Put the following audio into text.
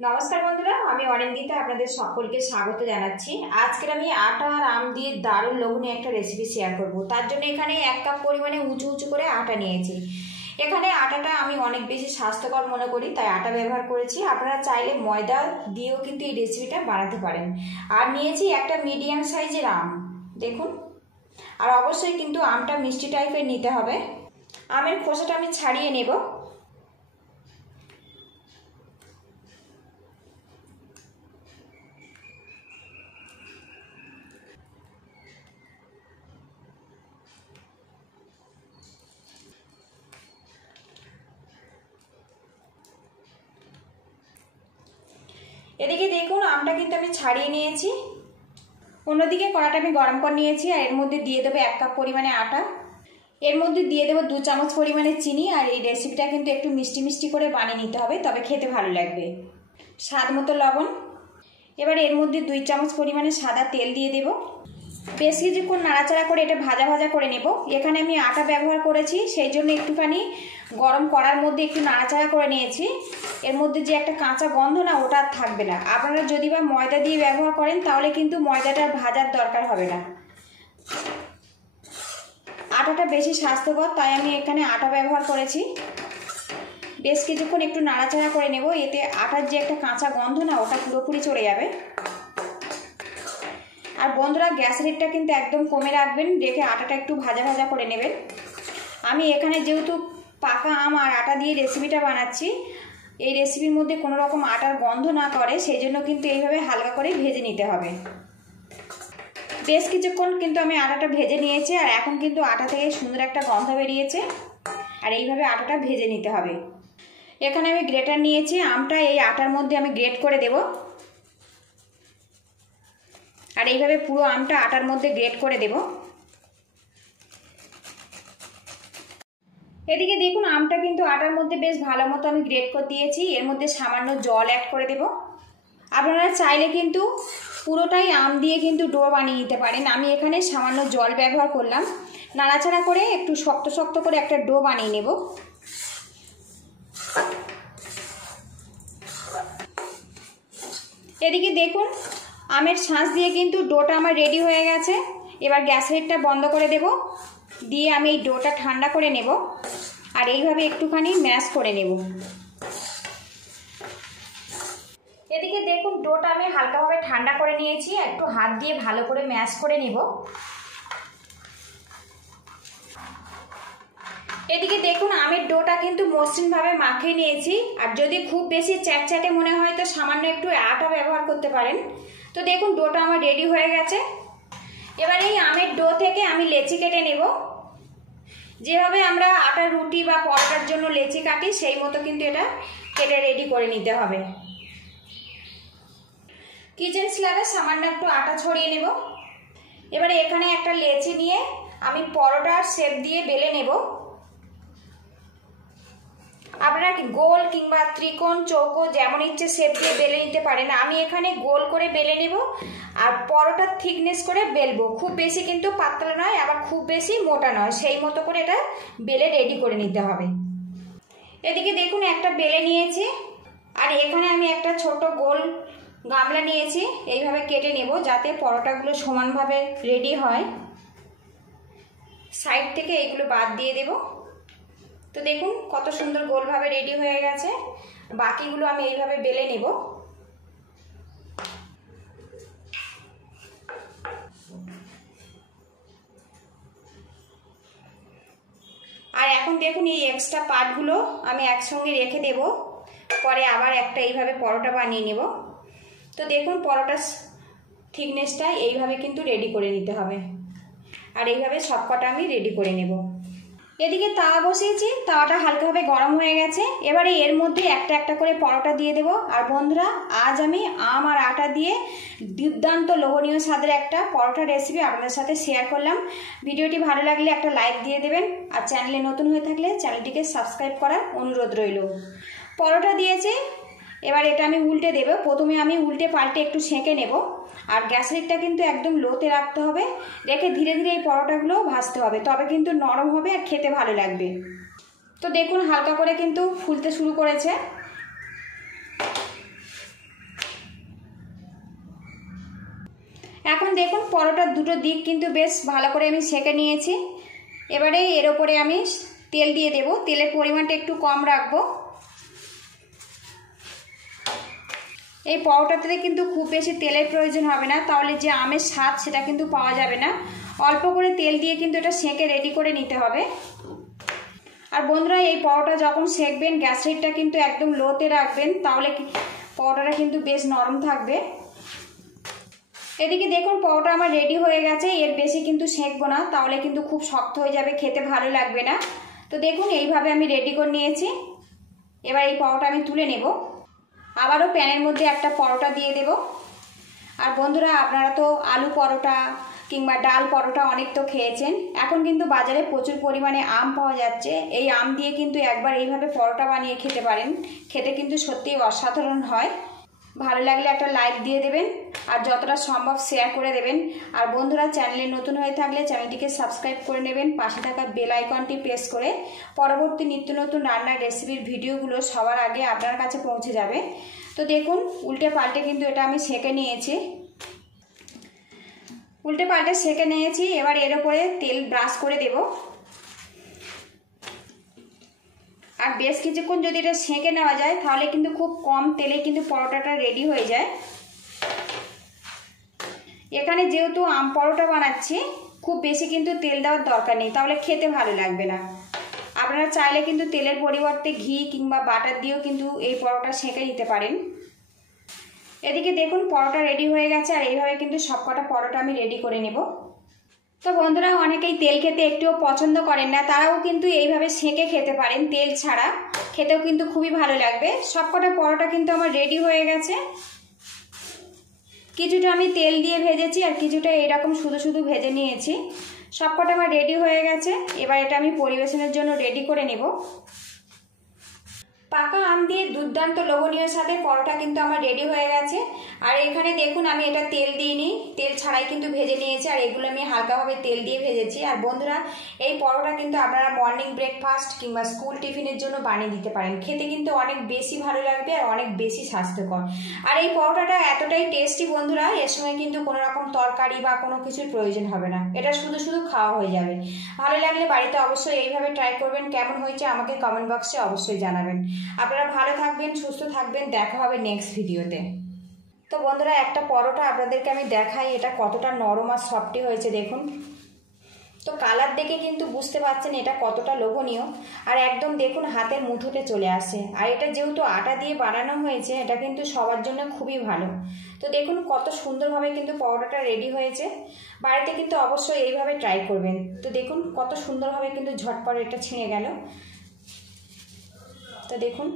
নমস্কার বন্ধুরা, আমি অনিন্দিতা আপনাদের সকলকে স্বাগত জানাচ্ছি। আজকের আমি আটা আর আম দিয়ে দারুণ লোভনীয় একটা রেসিপি শেয়ার করব। তার জন্য এখানে 1 কাপ পরিমাণে উঁচু উঁচু করে আটা নিয়েছি। এখানে আটাটা আমি অনেক বেশি স্বাস্থ্যকর মনে করি, তাই আটা ব্যবহার করেছি। আপনারা চাইলে ময়দা দিয়েও কিন্তু এই রেসিপিটা বানাতে পারেন। আর নিয়েছি একটা মিডিয়াম সাইজের আম, দেখুন। আর অবশ্যই কিন্তু আমটা মিষ্টি টাইপের নিতে হবে। আমের খোসাটা আমি ছাড়িয়ে নেব। এদিকে দেখুন আমটা কিন্তু আমি ছাড়িয়ে নিয়েছি। অন্যদিকে কড়াটা আমি গরম করে নিয়েছি আর এর মধ্যে দিয়ে দেবো 1 কাপ পরিমাণে আটা। এর মধ্যে দিয়ে দেবো 2 চামচ পরিমাণে চিনি। আর এই রেসিপিটা কিন্তু একটু মিষ্টি মিষ্টি করে বানিয়ে নিতে হবে, তবে খেতে ভালো লাগবে। স্বাদ মতো লবণ। এবার এর মধ্যে 2 চামচ পরিমাণে সাদা তেল দিয়ে দেব। বেশ কিছুক্ষণ নাড়াচাড়া করে এটা ভাজা ভাজা করে নেব। এখানে আমি আটা ব্যবহার করেছি, সেই জন্য একটুখানি গরম কড়ার মধ্যে একটু নাড়াচাড়া করে নিয়েছি। এর মধ্যে যে একটা কাঁচা গন্ধ না, ওটা আর থাকবে না। আপনারা যদি বা ময়দা দিয়ে ব্যবহার করেন তাহলে কিন্তু ময়দাটা ভাজার দরকার হবে না। আটাটা বেশি স্বাস্থ্যকর, তাই আমি এখানে আটা ব্যবহার করেছি। বেশ কিছুক্ষণ একটু নাড়াচাড়া করে নেব, এতে আটার যে একটা কাঁচা গন্ধ না, ওটা পুরোপুরি চলে যাবে। আর বন্ধুরা, গ্যাস রেটটা কিন্তু একদম কমে রাখবেন, রেখে আটাটা একটু ভাজা ভাজা করে নেবেন। আমি এখানে যেহেতু পাকা আম আর আটা দিয়ে রেসিপিটা বানাচ্ছি, এই রেসিপির মধ্যে কোনো রকম আটার গন্ধ না করে, সেই জন্য কিন্তু এইভাবে হালকা করে ভেজে নিতে হবে। বেশ কিছুক্ষণ কিন্তু আমি আটাটা ভেজে নিয়েছি, আর এখন কিন্তু আটা থেকে সুন্দর একটা গন্ধ বেরিয়েছে। আর এইভাবে আটাটা ভেজে নিতে হবে। এখানে আমি গ্রেটার নিয়েছি, আমটা এই আটার মধ্যে আমি গ্রেট করে দেব। আর এইভাবে পুরো আমটা আটার মধ্যে গ্রেট করে দেব। এদিকে দেখুন আমটা কিন্তু আটার মধ্যে বেশ ভালো মতো আমি গ্রেট করে দিয়েছি। এর মধ্যে সামান্য জল অ্যাড করে দেব। আপনারা চাইলে কিন্তু পুরোটাই আম দিয়ে কিন্তু ডো বানিয়ে নিতে পারেন। আমি এখানে সামান্য জল ব্যবহার করলাম। নাড়াচাড়া করে একটু শক্ত শক্ত করে একটা ডো বানিয়ে নেব। এদিকে দেখুন আমের শাঁস দিয়ে কিন্তু ডোটা আমার রেডি হয়ে গেছে। এবার গ্যাস রেটটা বন্ধ করে দেব, দিয়ে আমি এই ডোটা ঠান্ডা করে নেব। আর এইভাবে একটুখানি ম্যাশ করে নেব। এদিকে দেখুন ডোটা আমি হালকাভাবে ঠান্ডা করে নিয়েছি, একটু হাত দিয়ে ভালো করে ম্যাশ করে নেব। এদিকে দেখুন আমের ডোটা কিন্তু মসৃণভাবে মাখিয়ে নিয়েছি। আর যদি খুব বেশি চ্যাটচ্যাটে মনে হয় তো সামান্য একটু আটা ব্যবহার করতে পারেন। তো দেখুন ডোটা আমার রেডি হয়ে গেছে। এবার এই আমের ডো থেকে আমি লেচি কেটে নেব। যেভাবে আমরা আটার রুটি বা পরোটার জন্য লেচি কাটি, সেই মতো কিন্তু এটা কেটে রেডি করে নিতে হবে। কিচেন স্ল্যাবে সামান্য একটু আটা ছড়িয়ে নেব। এবারে এখানে একটা লেচি নিয়ে আমি পরোটার শেপ দিয়ে বেলে নেব। আপনারা গোল কিংবা ত্রিকোণ, চৌকো যেমন ইচ্ছে শেপ দিয়ে বেলে নিতে পারেন। আমি এখানে গোল করে বেলে নেব আর পরোটার থিকনেস করে বেলবো। খুব বেশি কিন্তু পাতলা নয়, আবার খুব বেশি মোটা নয়, সেই মতো করে এটা বেলে রেডি করে নিতে হবে। এদিকে দেখুন একটা বেলে নিয়েছি। আর এখানে আমি একটা ছোট গোল গামলা নিয়েছি। এইভাবে কেটে নেব যাতে পরোটাগুলো সমানভাবে রেডি হয়। সাইড থেকে এইগুলো বাদ দিয়ে দেব। তো দেখুন কত সুন্দর গোলভাবে রেডি হয়ে গেছে। বাকিগুলো আমি এইভাবে বেলে নেব। আর এখন দেখুন এই এক্সট্রা পার্টগুলো আমি একসঙ্গে রেখে দেব, পরে আবার একটা এইভাবে পরোটা বানিয়ে নেব। তো দেখুন পরোটার থিকনেসটা এইভাবে কিন্তু রেডি করে নিতে হবে। আর এইভাবে সবকটা আমি রেডি করে নেব। এদিকে তাওয়া বসিয়েছি, তাওয়াটা হালকাভাবে গরম হয়ে গেছে। এবারে এর মধ্যে একটা একটা করে পরোটা দিয়ে দেব। আর বন্ধুরা, আজ আমি আম আর আটা দিয়ে দুর্দান্ত লোভনীয় স্বাদের একটা পরোটা রেসিপি আপনাদের সাথে শেয়ার করলাম। ভিডিওটি ভালো লাগলে একটা লাইক দিয়ে দেবেন। আর চ্যানেলে নতুন হয়ে থাকলে চ্যানেলটিকে সাবস্ক্রাইব করার অনুরোধ রইল। পরোটা দিয়েছে, এবার এটা আমি উল্টে দেব। প্রথমে আমি উল্টে পাল্টে একটু সেঁকে নেব। আর গ্যাস রেটটা কিন্তু একদম লোতে রাখতে হবে, রেখে ধীরে ধীরে এই পরোটাগুলো ভাজতে হবে, তবে কিন্তু নরম হবে আর খেতে ভালো লাগবে। তো দেখুন হালকা করে কিন্তু ফুলতে শুরু করেছে। দেখুন পরোটার দুটো দিক কিন্তু বেশ ভালো করে আমি সেঁকে নিয়েছি। এবারে এর ওপরে আমি তেল দিয়ে দেব। তেলের পরিমাণটা একটু কম রাখবো। এই পরোটাতে কিন্তু খুব বেশি তেলের প্রয়োজন হবে না, তাহলে যে আমের স্বাদ সেটা কিন্তু পাওয়া যাবে না। অল্প করে তেল দিয়ে কিন্তু এটা সেঁকে রেডি করে নিতে হবে। আর বন্ধুরা, এই পরোটা যখন সেঁকবেন গ্যাস হিটটা কিন্তু একদম লোতে রাখবেন, তাহলে পরোটাটা কিন্তু বেশ নরম থাকবে। এদিকে দেখুন পরোটা আমার রেডি হয়ে গেছে। এর বেশি কিন্তু সেঁকবো না, তাহলে কিন্তু খুব শক্ত হয়ে যাবে, খেতে ভালো লাগবে না। তো দেখুন এইভাবে আমি রেডি করে নিয়েছি। এবার এই পরোটা আমি তুলে নেব। আবারও প্যানের মধ্যে একটা পরোটা দিয়ে দেব। আর বন্ধুরা, আপনারা তো আলু পরোটা কিংবা ডাল পরোটা অনেক তো খেয়েছেন। এখন কিন্তু বাজারে প্রচুর পরিমাণে আম পাওয়া যাচ্ছে। এই আম দিয়ে কিন্তু একবার এইভাবে পরোটা বানিয়ে খেতে পারেন। খেতে কিন্তু সত্যিই অসাধারণ হয়। ভালো লাগলে একটা লাইক দিয়ে দেবেন আর যতটা সম্ভব শেয়ার করে দেবেন। আর বন্ধুরা, চ্যানেলে নতুন হয়ে থাকলে চ্যানেলটিকে সাবস্ক্রাইব করে নেবেন, পাশে থাকা বেল আইকনটি প্রেস করে পরবর্তী নিত্য নতুন রান্নার রেসিপির ভিডিওগুলো সবার আগে আপনার কাছে পৌঁছে যাবে। তো দেখুন উল্টে পাল্টে কিন্তু এটা আমি সেঁকে নিয়েছি। উল্টে পাল্টে সেঁকে নিয়েছি। এবার এর উপরে তেল ব্রাশ করে দেব। আর বেশ কিছুক্ষণ যদি এটা সেঁকে নেওয়া যায় তাহলে কিন্তু খুব কম তেলে কিন্তু পরোটাটা রেডি হয়ে যায়। এখানে যেহেতু আম পরোটা বানাচ্ছি, খুব বেশি কিন্তু তেল দেওয়ার দরকার নেই, তাহলে খেতে ভালো লাগবে না। আপনারা চাইলে কিন্তু তেলের পরিবর্তে ঘি কিংবা বাটার দিয়েও কিন্তু এই পরোটা সেঁকে নিতে পারেন। এদিকে দেখুন পরোটা রেডি হয়ে গেছে। আর এইভাবে কিন্তু সবকটা পরোটা আমি রেডি করে নেব। তো বন্ধুরা, অনেকেই তেল খেতে একটুও পছন্দ করেন না, তারাও কিন্তু এইভাবে সেঁকে খেতে পারেন তেল ছাড়া। খেতেও কিন্তু খুবই ভালো লাগবে। সবকটা পরোটা কিন্তু আমার রেডি হয়ে গেছে। কিছুটা আমি তেল দিয়ে ভেজেছি আর কিছুটা এরকম শুধু শুধু ভেজে নিয়েছি। সবকটা আমার রেডি হয়ে গেছে। এবার এটা আমি পরিবেশনের জন্য রেডি করে নেব। পাকা আম দিয়ে দুর্দান্ত লোভনীয় সাথে পরোটা কিন্তু আমার রেডি হয়ে গেছে। আর এখানে দেখুন আমি এটা তেল দিইনি, তেল ছাড়াই কিন্তু ভেজে নিয়েছি। আর এগুলো আমি হালকাভাবে তেল দিয়ে ভেজেছি। আর বন্ধুরা, এই পরোটা কিন্তু আপনারা মর্নিং ব্রেকফাস্ট কিংবা স্কুল টিফিনের জন্য বানিয়ে দিতে পারেন। খেতে কিন্তু অনেক বেশি ভালো লাগবে আর অনেক বেশি স্বাস্থ্যকর। আর এই পরোটাটা এতটাই টেস্টি বন্ধুরা, এর সঙ্গে কিন্তু কোনো রকম তরকারি বা কোনো কিছুর প্রয়োজন হবে না। এটা শুধু শুধু খাওয়া হয়ে যাবে। ভালো লাগলে বাড়িতে অবশ্যই এইভাবে ট্রাই করবেন। কেমন হয়েছে আমাকে কমেন্ট বক্সে অবশ্যই জানাবেন। আপনারা ভালো থাকবেন, সুস্থ থাকবেন। দেখা হবে নেক্সট ভিডিওতে। তো বন্ধুরা, একটা পরোটা আপনাদেরকে আমি দেখাই, এটা কতটা নরম আর সফটি হয়েছে দেখুন। তো কালার দেখে কিন্তু বুঝতে পারছেন এটা কতটা লোভনীয়। আর একদম দেখুন হাতের মুঠোতে চলে আসে। আর এটা যেহেতু আটা দিয়ে বানানো হয়েছে, এটা কিন্তু সবার জন্য খুবই ভালো। তো দেখুন কত সুন্দরভাবে কিন্তু পরোটাটা রেডি হয়েছে। বাড়িতে কিন্তু অবশ্যই এইভাবে ট্রাই করবেন। তো দেখুন কত সুন্দরভাবে কিন্তু ঝটপট এটা ছিঁড়ে গেল। তো দেখুন